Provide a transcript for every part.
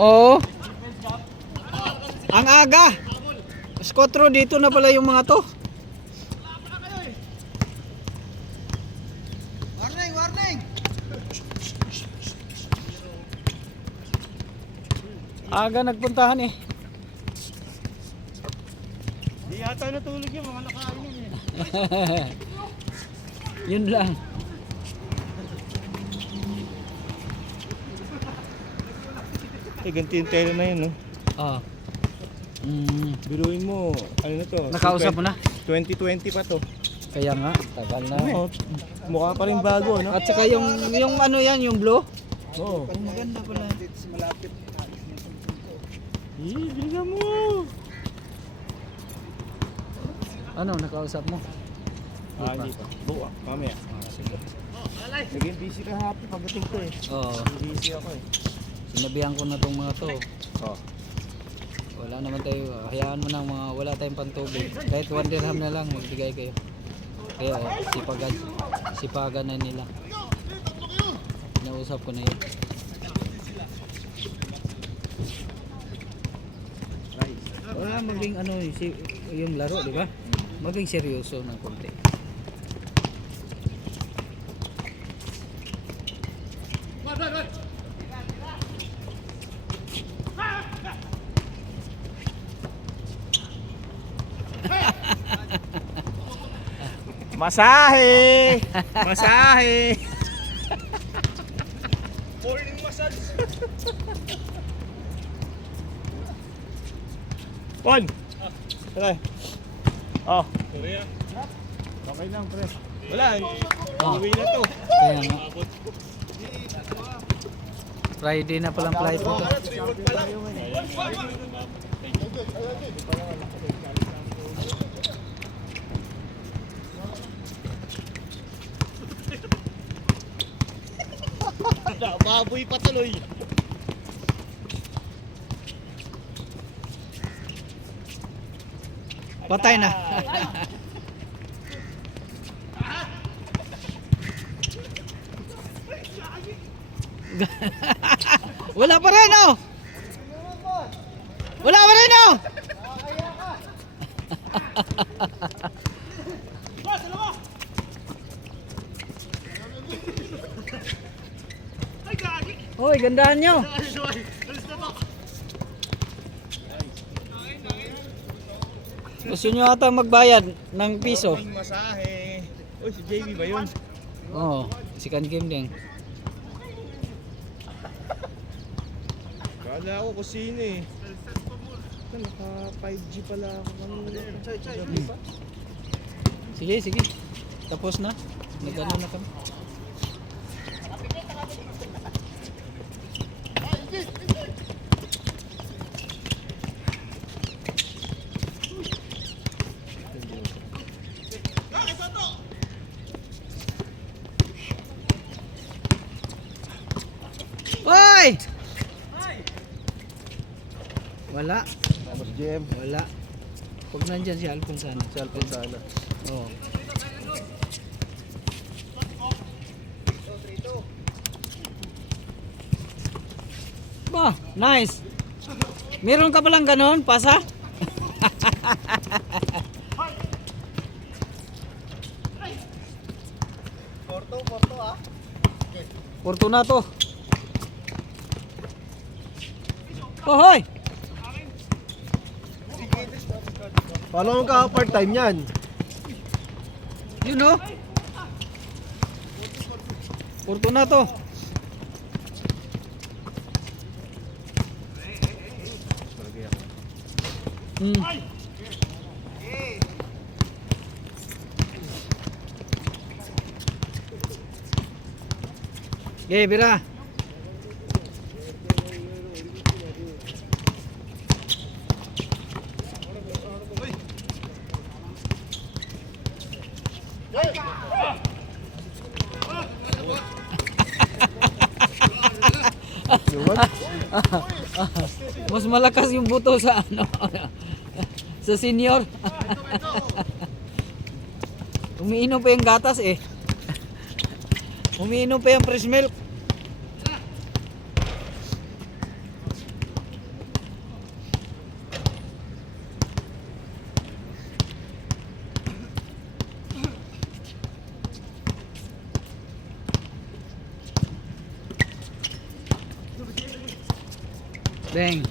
Oo. Ang aga. Skotro dito na pala yung mga to. Warning, warning. Aga nagpuntahan eh. Di yata natulog yung mga nakain eh. Yun lang. Ganti yung tela na yun, no? Oh. Biruin mo, ano na to? Nakausap mo na? 2020 pa to. Kaya nga, tagal na. Oo, mukha pa rin bago, no? At saka yung ano yan, yung blue. Oo. Maganda pala. Malapit. Biligan mo! Ano, nakausap mo? Hindi pa. Buwa, mamaya. Sige. Naging busy ka happy pagdating ko eh. Oo. Busy ako eh. Sinabihan ko na tong mga to. Oo. Wala naman tayo, hayaan mo na mga wala tayong pantubig. Kahit 1 dirham na lang, magbigay kayo. Kaya sipagan na nila. Nausap ko na yun. Wala maging ano, yung laro, di ba? Maging seryoso ng konti. Masahe! Masahe! Morning massage! Pon! Okay. Oh. Okay lang, pre. Wala. Uwi na to. Kaya nga. Friday na palang flight mo to. Baboy pa tuloy. Patay na. Wala pa rin oh. Wala pa rin oh. Hoy, gandahan nyo. Gusto nyo ata magbayad ng piso? Masahe. Uy, si JB ba yun? Oo, si Kan Kim din. Kala ko kung sino eh. Naka 5G pala ako. Sige, sige. Tapos na. Nagano na kami. Hoy! Wala. Tapos GM. Wala. Pag nandyan si Alfonsana. Si Alfonsana. Oo. Ba, nice. Meron ka palang ganon, pasa? Porto ah. Fortunato. Oh, hoy! Paano ka part-time yan? You know? Fortunato. Okay, bira. Mas malakas yung buto sa ano sa senior. Umiinom pa yung gatas eh. Umiinom pa yung fresh milk. Bang.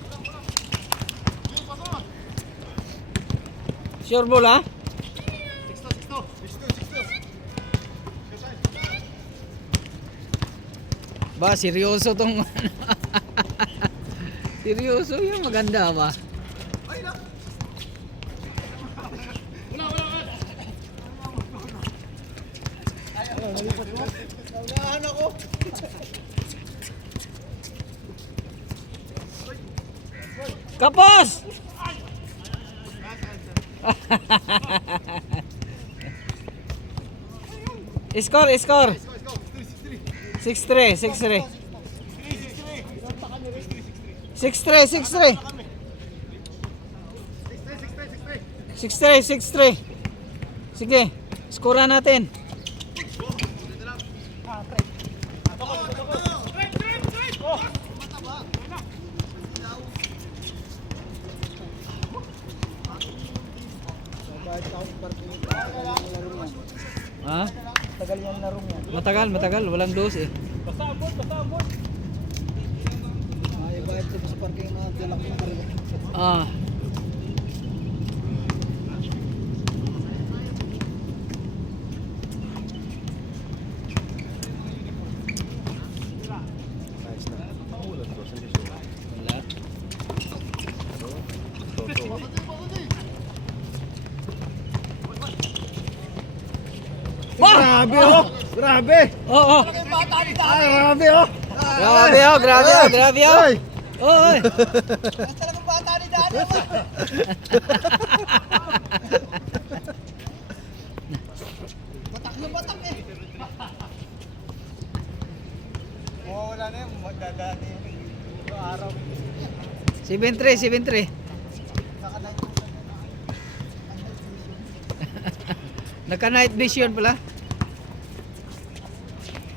Sure ball ha? Ba, seryoso tong seryoso yung maganda ba? Naunahan ako. Kapos! Score, score. 6-3, 6-3. 6-3, 6-3. 6-3, 6-3. Sige, skora natin. Ha? Tagal yung laro niya. Matagal, matagal. Walang dos eh. Ay, bayad ko sa parking na tilak ng karga. Ah. Wala. Grabe oh! Grabe! Oo. Ay, grabe oh! Grabe oh, grabe oh, grabe oh. Ay! Oo. Talagang bata ni Dada mo! Batak na batak eh! Oo, wala na yun. Magdadaan yung araw. 7-3, 7-3. Naka night vision pala.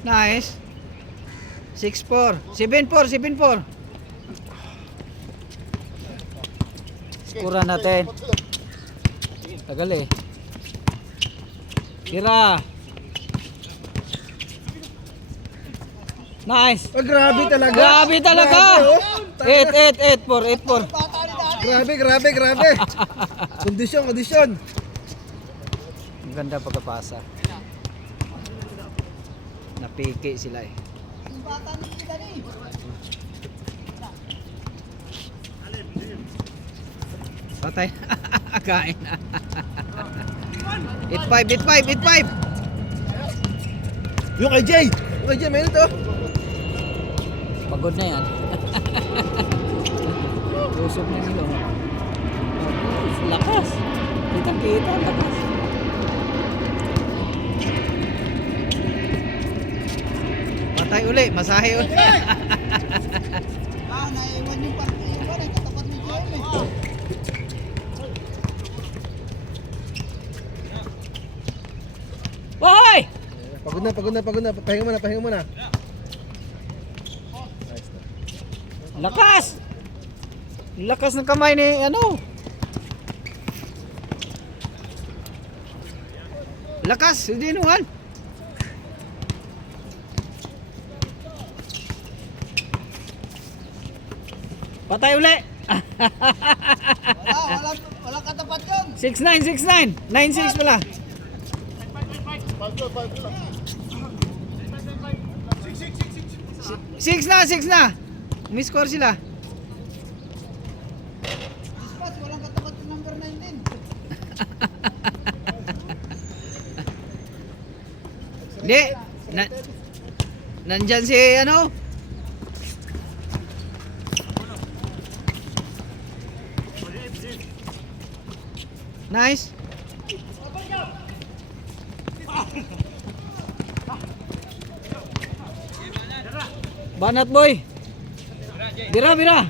Nice. 6-4. 7-4, 7-4. Skura natin. Tagal eh. Tira. Nice. Oh, grabe talaga! Grabe talaga. Grabe, oh. 8-4, 8-4. Grabe, grabe, grabe! Kondisyon, kondisyon! Ang ganda pagkapasa. Napiki sila eh. Patay. Kain na. 8-5, 8-5, 8-5. Yung kay Jay! Yung kay Jay, may ito! Pagod na yan. Tusok na nilo. Lakas. Kita-kita, lakas. Patay uli, masahe uli. Naiwan yung parking yung ba? Katapat ni Jay eh. Hoy! Pagod na, pagod na, pagod na. Pahinga muna, pahinga muna. Lakas! Lakas ng kamay ni ano? Lakas, hindi nuhan. Patay uli. Walang katapat yun. 6-9, 6-9. 9-6 pala. 6 na, 6 na. May score sila. Dispas, walang katapat yung number 9 din. Hindi. Nandyan si ano? Nice. Banat boy. Bira, bira.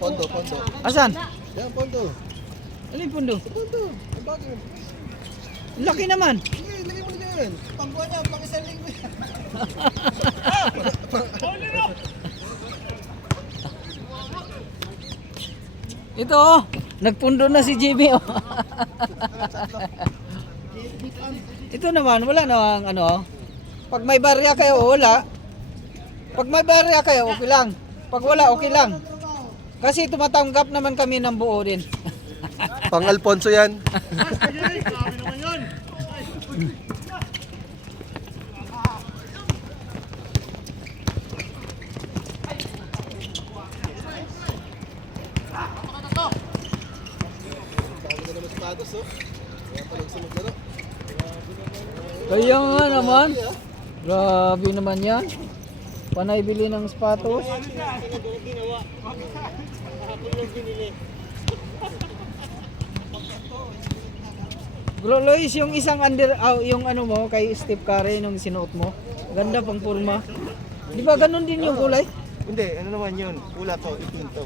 Pondo, pondo. Asan? Yan, pondo. Alin pundo? Pondo. Ang bagay. Laki naman. Sige, lagay mo na yan. Pangbuwan niya, pang isang linggo yan. Ito oh. Nagpundo na si Jimmy oh. Ito naman, wala namang ano. Pag may barya kayo, wala. Pag may barya kayo, okay lang. Pag wala, okay lang. Kasi tumatanggap naman kami ng buo din. Pang Alfonso yan. Kaya nga naman. Grabe naman yan. Panay bili ng sapatos. Bro Lois, yung isang yung ano mo kay Steve Curry nung sinuot mo. Ganda pang forma. Di ba ganun din yung kulay? Hindi, ano naman yun? Pula to, itim to.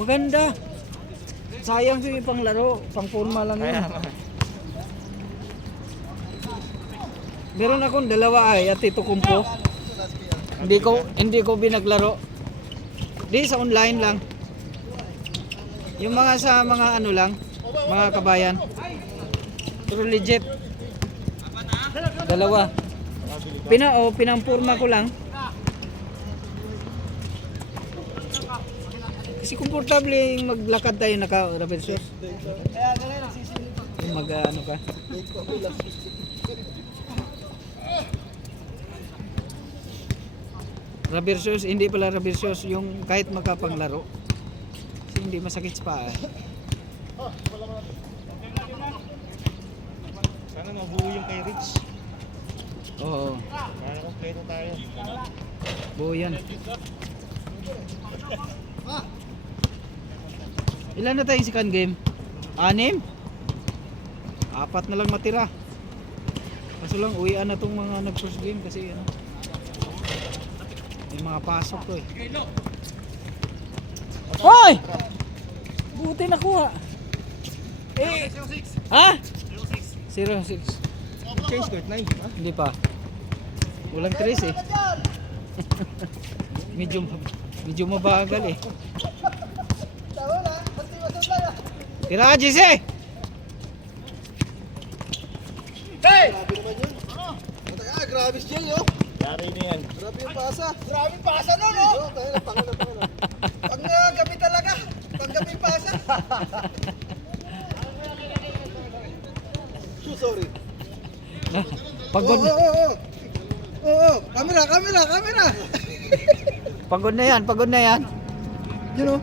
Maganda. Sayang yung pang laro, pang forma lang yun. Meron akong dalawa ay at ito kumpo. Hindi ko binaglaro. Di sa online lang. Yung mga sa mga ano lang, mga kabayan. Pero legit. Dalawa. Pinampurma ko lang. Kasi komportable yung maglakad tayo naka-rapid shoes. Yung ano ka. Rubber shoes, hindi pala rubber shoes, yung kahit makapanglaro. Kasi hindi masakit sa paa. Sana mabuo yung kay Rich. Oo, Para kompleto tayo. buo yan. Ilan na tayong second game? 6? 4 na lang matira. Kaso lang, uwian na tong mga nag-first game kasi ano. May mga pasok to eh. Hoy! Buti nakuha. Eh, ha? 06. Change court na ha? Hindi pa. Walang trace eh. medyo mabagal eh. Tira ka, JC! Grabe siya yun. Yari na yan. Grabe yung pasa. Grabe yung pasa no, no? Pangalan. Pag gabi talaga. Pag gabi yung pasa. Sorry. Pagod. Oo. Camera. Pagod na yan. You know.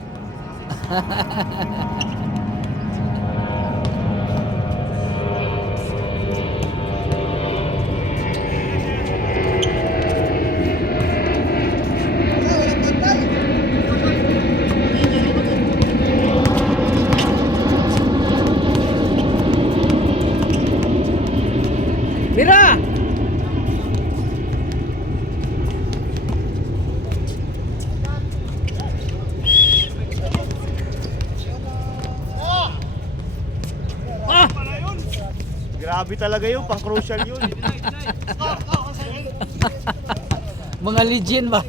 Mira! Grabe talaga yun, pang crucial yun. Mga legend ba?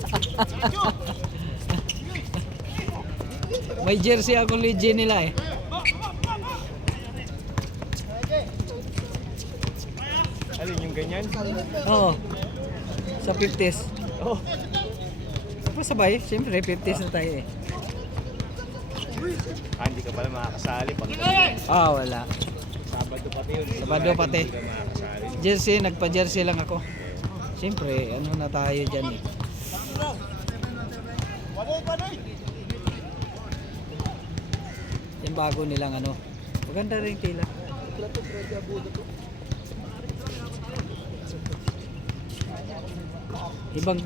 May jersey akong legend nila eh. Alin yung ganyan? Oo. Sa 50s. Oh. Sabay, siyempre 50s na tayo eh. Hindi ka pala makakasali pag Wala. Sabado pati yun. Sabado pati. Hindi ka makakasali. Jersey, nagpa-jersey lang ako. Siyempre, ano na tayo dyan eh. Yung bago nilang ano. Maganda rin tila. Ibang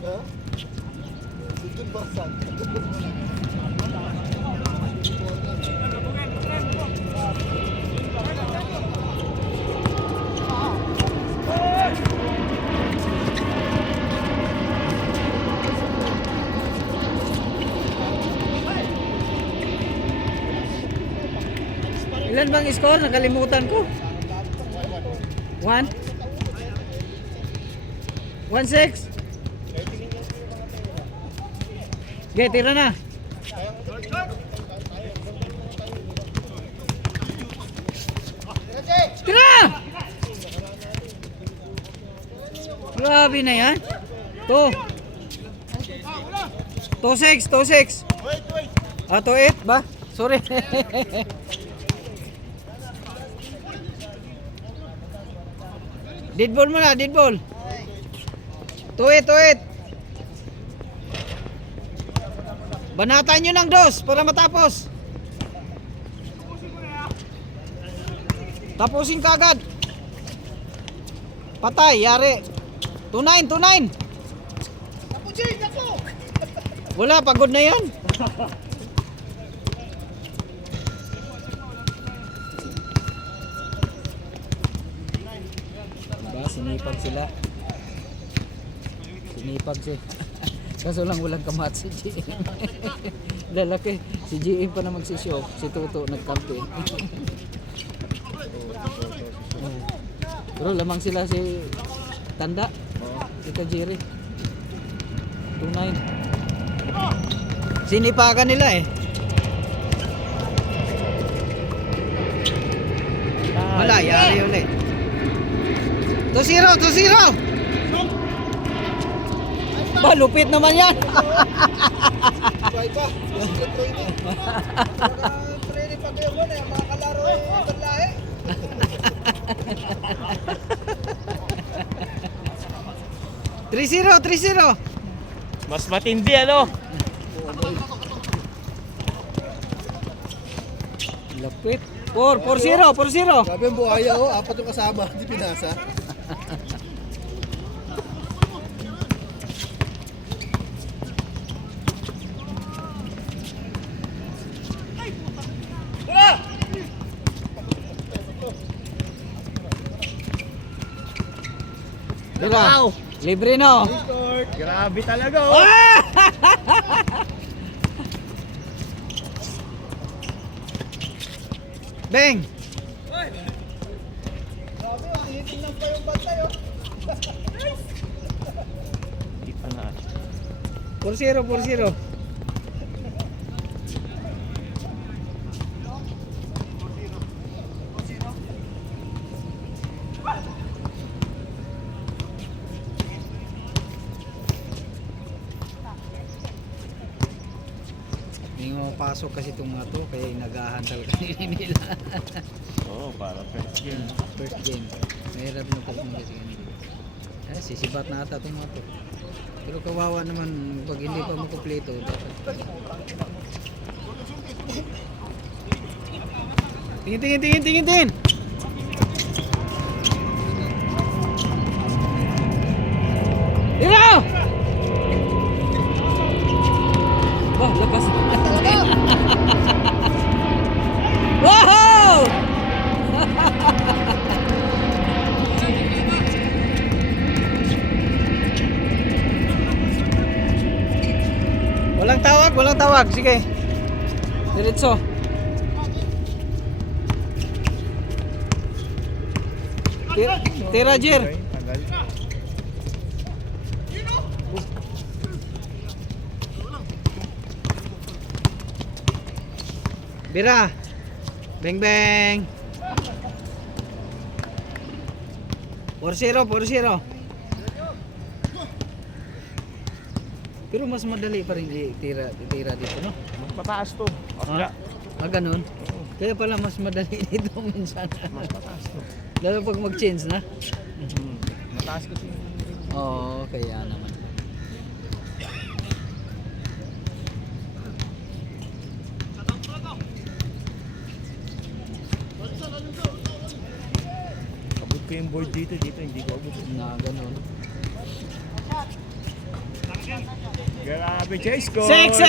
ilan bang score? Nakalimutan ko. 1? 1-6? Okay, tira na. Tira! Grabe na yan. 2. 2-6, 2-6. Ah, 2-8 ba? Sorry. Dead ball mo na, dead ball. 2-8, 2-8. Banatan nyo ng 2 para matapos. Tapusin ka agad. Patay, yari. 2-9, 2-9. Wala, pagod na yan. Diba, sinipag sila. Sinipag siya. Kaso lang walang kamat si GM. Lalaki, si GM pa na magsishow. Si Tuto nagkampi. Pero lamang sila si Tanda. Si Kajiri. 2-9. Sinipagan nila eh. Wala, yari ulit. 2-0, 2-0. Ba, lupit naman yan. Bye pa. Training. Training pag yun eh. Mga kalaro eh. Berlahe. 3-0, 3-0. Mas matindi ano? Lapit. 4-0, 4-0. Grabe ang buhaya oh. 4 yung kasama. Hindi pinasa. Wow. Libre no. Grabe talaga oh. Bang. Grabe oh. Hitin lang pa yung bantay oh. Hindi pa na. 4-0, 4-0. May mapasok kasi itong mga to, kaya inagahan talaga nila. Oo, para first game. First game. Mahirap na pag mga ganyan. Eh, sisibat na ata itong mga to. Pero kawawa naman pag hindi pa makumpleto. Tingin. Dito! Wah, lakas. Wow! Walang tawag. Sige. Diretso. Tira, Jer. Tagal. Bira. Bang. 4-0. Pero mas madali pa rin itira dito, no? Mataas to. Ah, ganun. Kaya pala mas madali dito minsan. Mataas to. Lalo pag mag-change na. Mataas kasi. Oo, kaya naman. Abot ko yung board dito hindi ko abot. Na ganun. Grabe, chase ko. 6-0.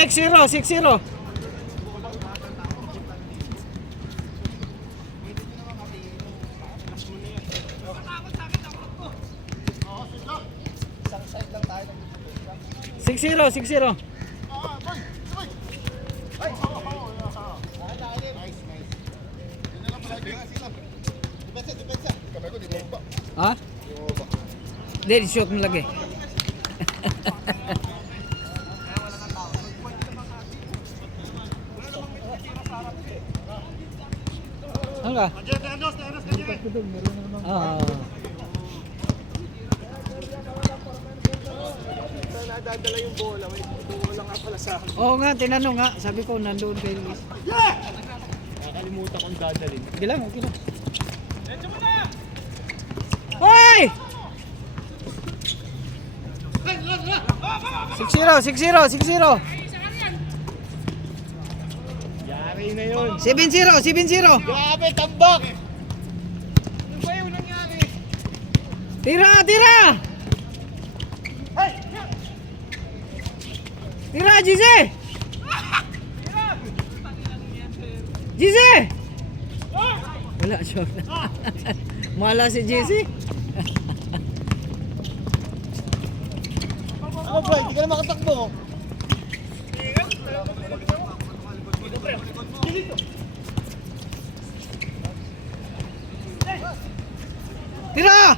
Isang side lang tayo. 6-0. Ha? Hindi, shoot mo lagi. Ano ka? Ah. saan dadala yung bola. May bola nga pala sa akin. Oo nga, tinanong nga. Sabi ko, nandoon kay Luis. Nakakalimutan kong dadalhin. Okay lang, okay lang. Hoy! 6-0, 6-0, 6-0. Yari na yun. 7-0, 7-0. Grabe, tambak! Ano ba yung nangyari? Tira, tira! Tira, Gize! Gize! Wala, sure. Mala si Gize. Ako bro, hindi ka na makatakbo. Tira!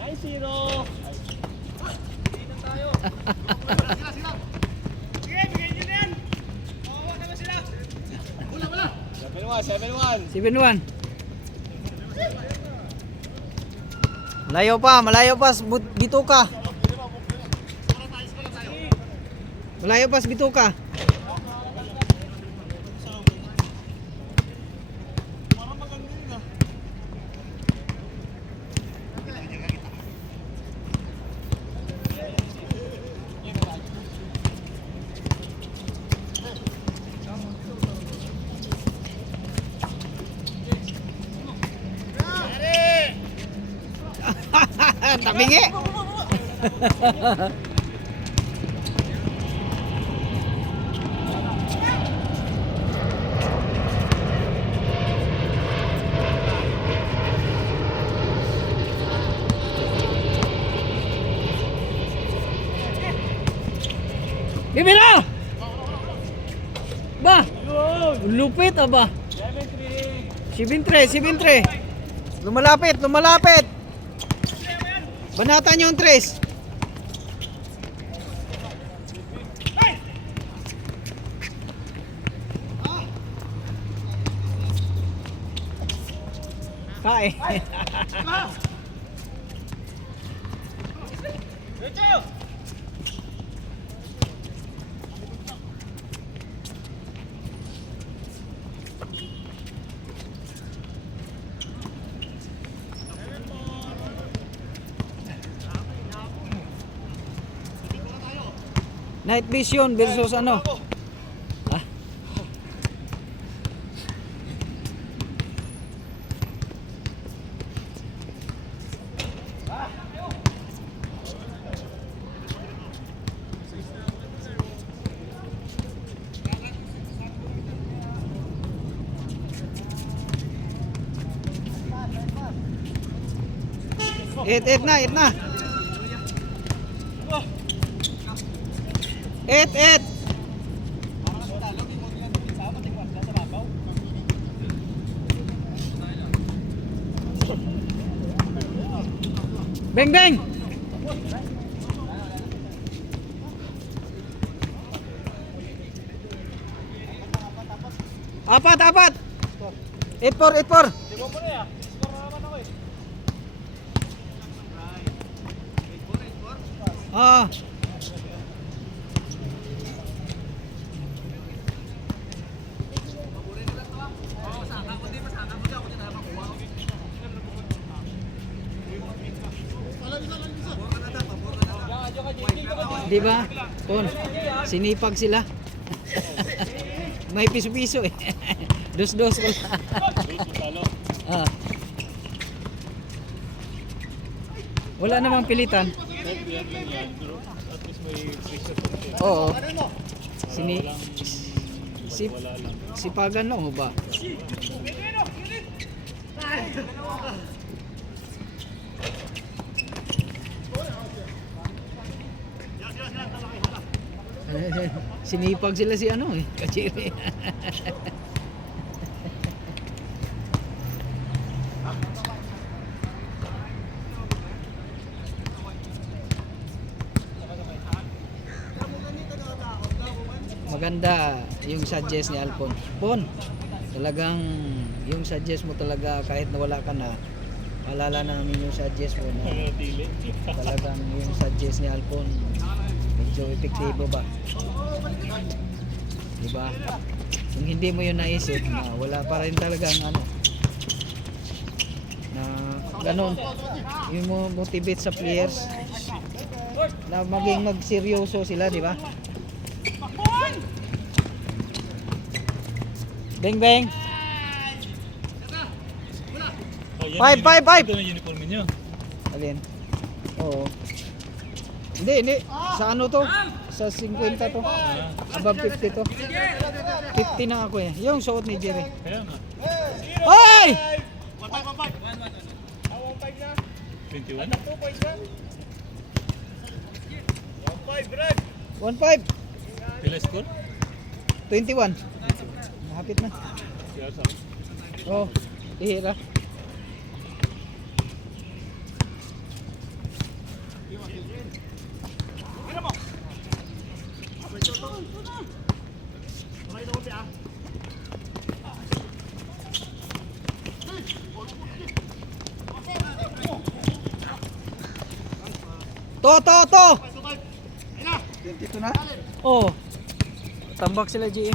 9-0. Seven 7-1. one. Malayo pa, bituka. Malayo pa, bituka. Tabingi. Bibira! Ba? Lupit ba? 7-3, 7-3. Lumalapit, lumalapit. Banatan yung 3. Kae. Night vision versus ano? Ah? Eight na. 8. Beng. Apat. 8-4. Ah. Di ba? Pon, sinipag sila. May piso-piso eh. Dos-dos ko lang. Ah. Wala namang pilitan. Oo. Sipagan no ba? Sinipag sila si ano eh, Kachiri. Maganda yung suggest ni Alpon. Pon, talagang yung suggest mo talaga kahit nawala ka na, alala namin yung suggest mo na talagang yung suggest ni Alpon So, epektibo ba? Diba? Kung hindi mo yun naisip, na wala pa rin talagang ano, na ganun, yung mo motivate sa players na maging magseryoso sila, di ba? Bang bang. Five. Ito na uniform niyo. Alin? Oo. Hindi. Sa ano to? Sa 50 to. Above 50 to. 50 na ako eh. Yung suot ni Jerry. Kaya nga. Hoy! 21. 1-5. Pila score? 21. Mahapit na. Kaya sa Oh, ihira. To! 22 na? Oh. Tambak sila GM.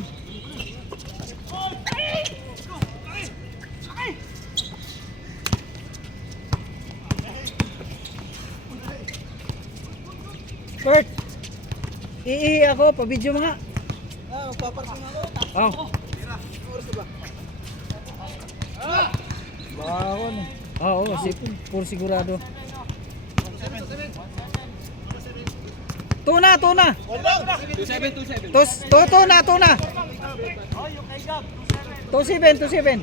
Kurt. Ako, pa-video mo nga. Magpaparking ako. Oh. Oras na ba? Bawon. Oo, por sigurado. Tuna. 27. 27. Tuna. 27.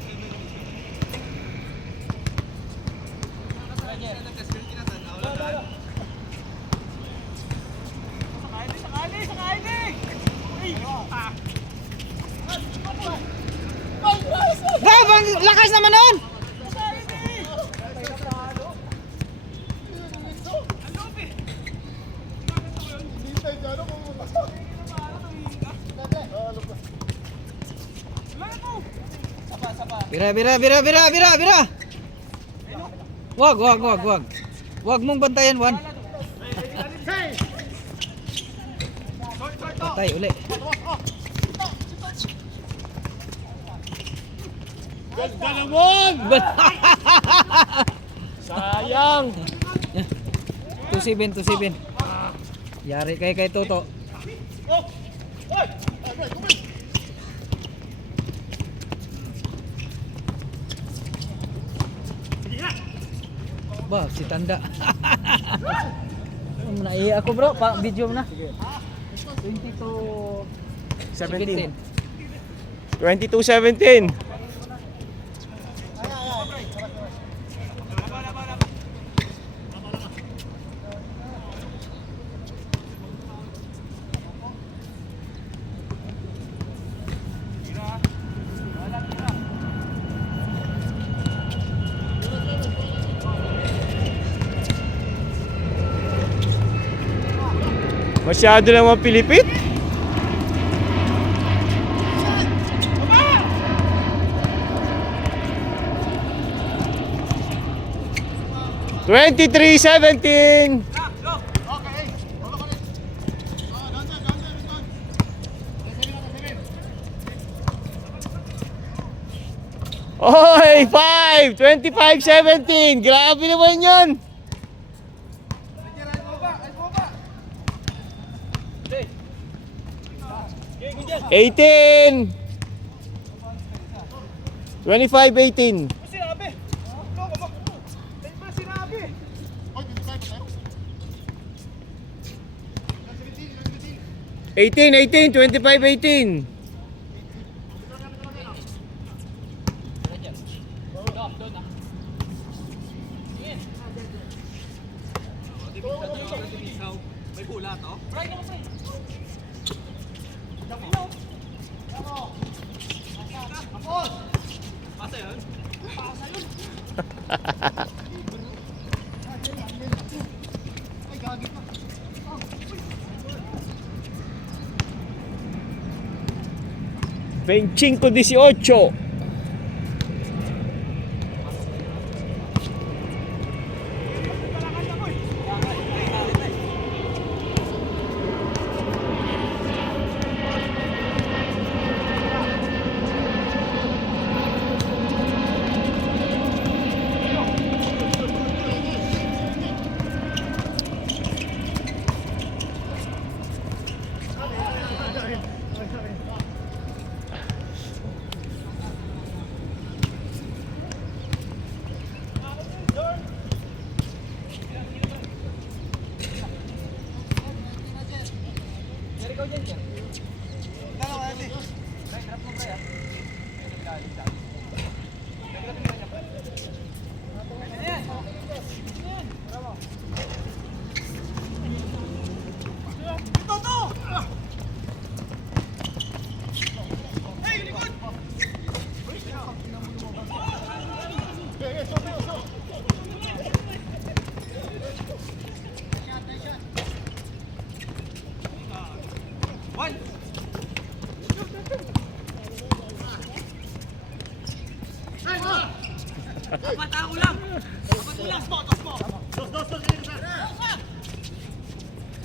Gabang, lakas naman nun! Bira. Wag. Wag mong bantayan, Juan. Patay uli. Galamon! Sayang! 27. Yari kay Toto. Ba, si Tanda. Naiya ako bro, video mo na. 22-17. 22-17. Masyado lang mapilipit. $23-17. Oy, 5! 25-17. Grabe naman yun. 18. 25-18. Sinabi! Loko ba? Tayo ba sinabi? 18, 25-18. May hula to? Pasa yun? Ay, gagit na. 25-18.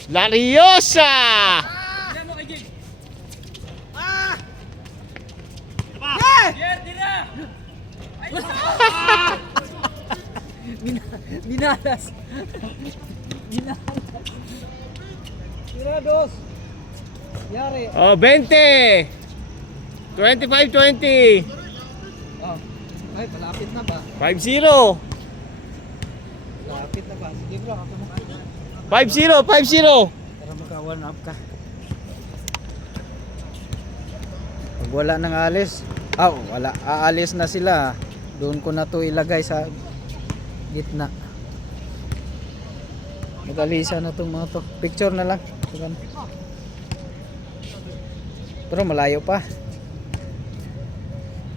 Lariosa! Binalas. Tirados. Yari. Oh, 20. 25-20. Oh. Ay, palapit na ba? 5-0. Palapit na ba? Sige bro, ako mo. 5-0. 5-0. Para maka-one up ka. Pag wala nang alis, wala. Aalis na sila. Doon ko na to ilagay sa gitna. Magalisa na itong mga to. Picture na lang. Pero malayo pa.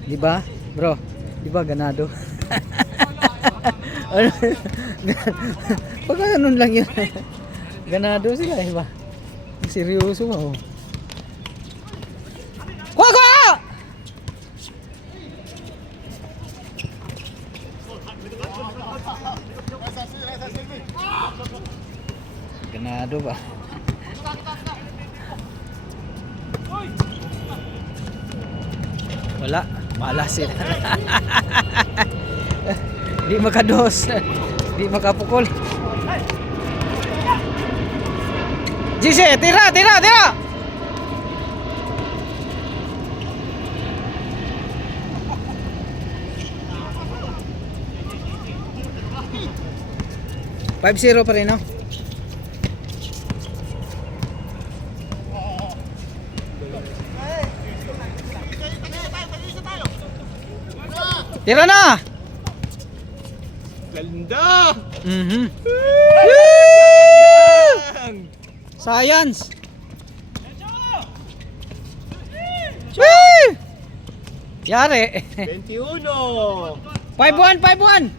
Di ba? Bro, di ba ganado? Pag ganun lang yun. Ganado sila, di ba? Seryoso mo. Kuha! Ganado ba? Wala, malas sila. Di makados, di makapukol. Jise, tira! 5-0 pa rin, no? Tira na! Ganda! Mhm. Science! Woo! Yari! 21! 5-1! 5-1!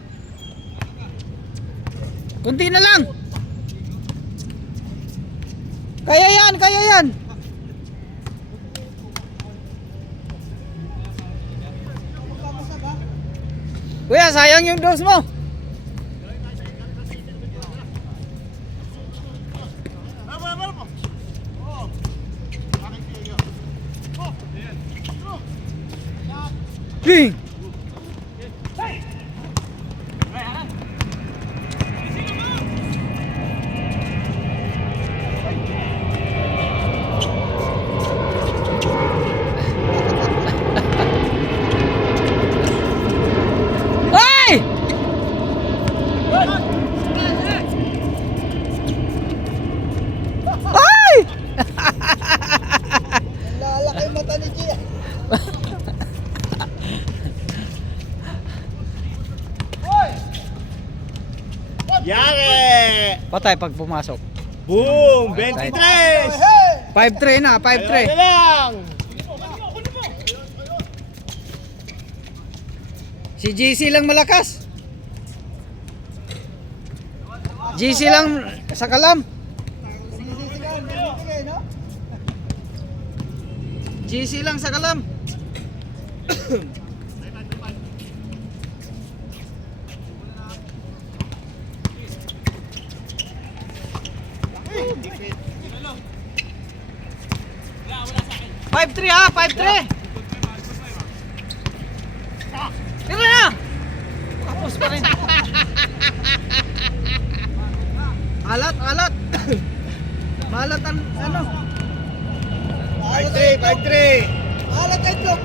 Kunti na lang! Kaya yan! Kaya yan! Kuya, sayang yung dose mo! Bing! Ay! Ay! Lalaki mata ni Gia. Yari! Patay pag pumasok. Boom! 23! 5-3 na, Ano 5-3. lang! Si GC lang malakas. GC lang sa kalam. GC lang sa kalam. Five three ha, 5-3. Tira na! Tapos pa rin. Alat. Malat ang ano. 5-3! 5-3! Alat ay blok.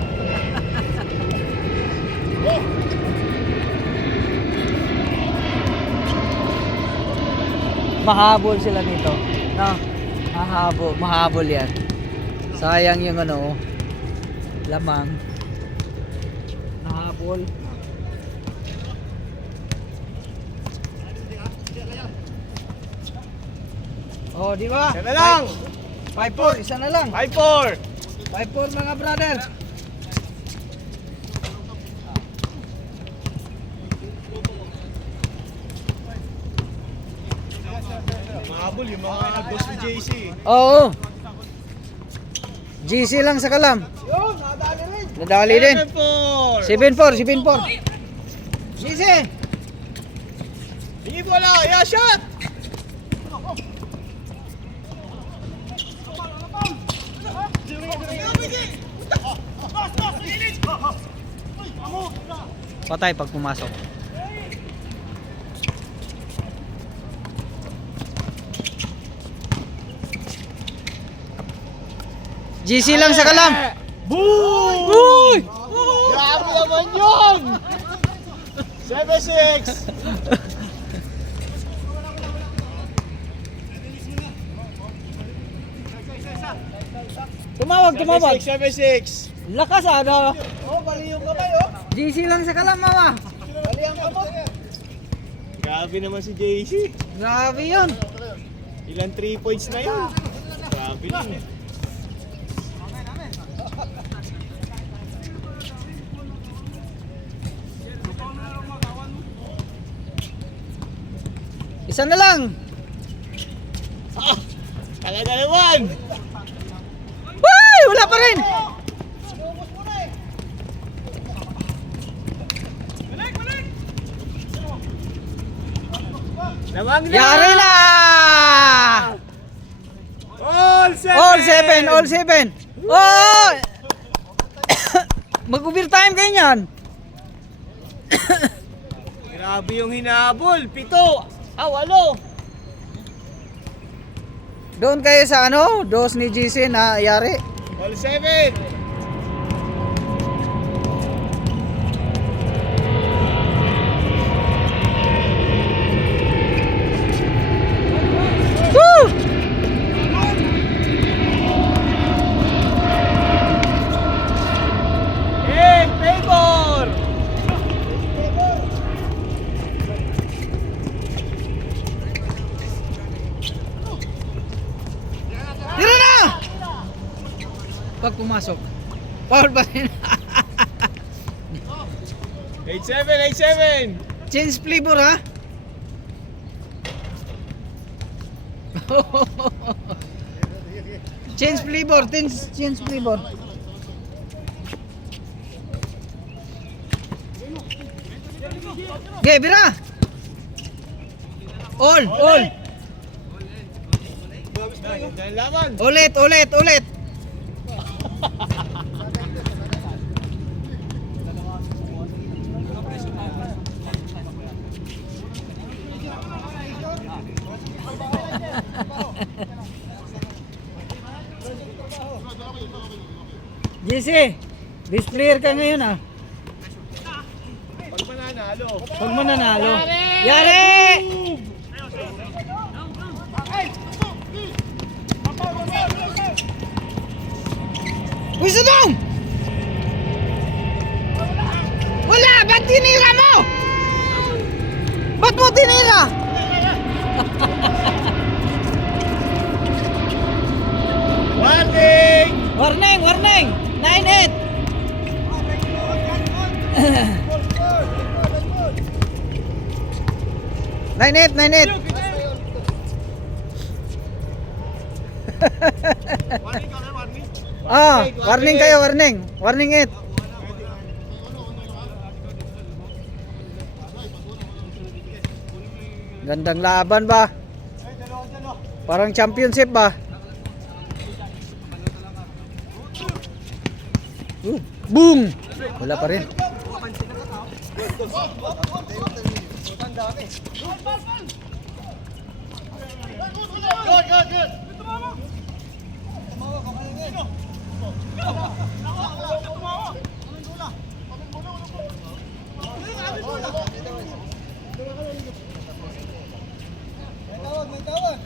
Mahabol sila nito. No? Mahabol yan. Sayang yung ano, lamang. Nahabol. Oh, di ba? Isa na lang! 5-4, isa na lang. 5-4! 5-4 mga brother. Mahabol yung mga boss ni JC. Oo. GC lang sa kalam. Yun, nadali rin. Nadali din. 7-4! 7-4. GC! Hindi bola, yeah, shot! Patay pag pumasok. GC lang sa kalam. Boom! Uy! Grabe naman yun! 7-6! Tumawag, tumawag. 7-6! Lakas ano. Oh, bali yung kamay, oh. GC lang sa kalam, mama. Bali ang kamay. Grabe naman si JC. Grabe yun. Ilang 3 points na yun. Grabe yun. Isa na lang. Talaga naman! Uy! Wala pa rin. Lamang na! Yari na! All 7! All 7, all 7. Oh! Mag-overtime kayo niyan. Grabe yung hinabol. 7! 8! Doon kayo sa ano, dos ni GC na yari. All 7! Woo! In favor! Tira na! Pag pumasok. Foul pa rin. 8-7! 8-7! Change flavor ha? Change flavor, change flavor. Okay, bira. All. Dahil laban! Ulit. JC, best player ka ngayon ah. Pag mananalo. Pag mananalo. Yari! Uy, Sudong! Wala! Ba't tinira mo? Ba't mo tinira? Warning! Warning! 9-8! Nine eight. Warning kayo, warning. Warning 8. Gandang laban ba? Parang championship ba? Boom! Wala pa rin. May tawag.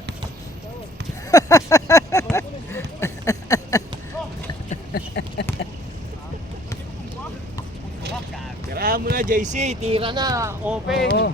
Tirahan mo na JC, tira na, open. Oo.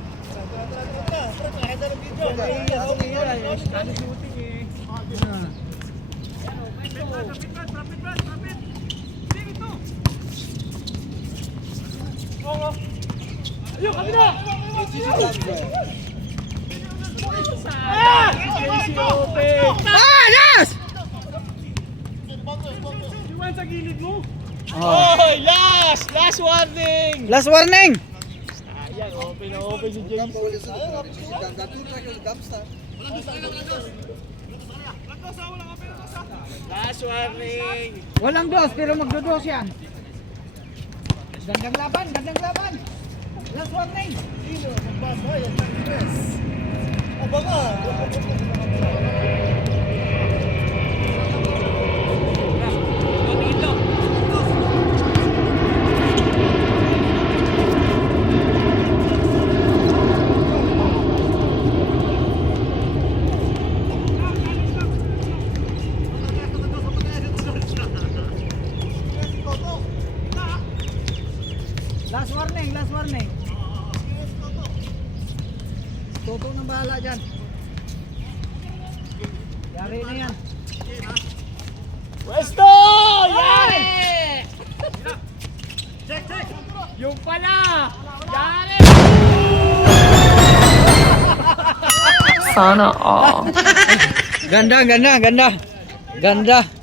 JC open. Yes! Oh, last warning. Last warning. Open si James. Last warning. Walang dos, pero magdodos yan. Gandang laban, gandang laban. Last warning. Last warning, last warning. Toto nang bahala dyan. Yari na yan. Pwesto! Yari! Yung pala! Yari! Sana all. Ganda, ganda, ganda. Ganda.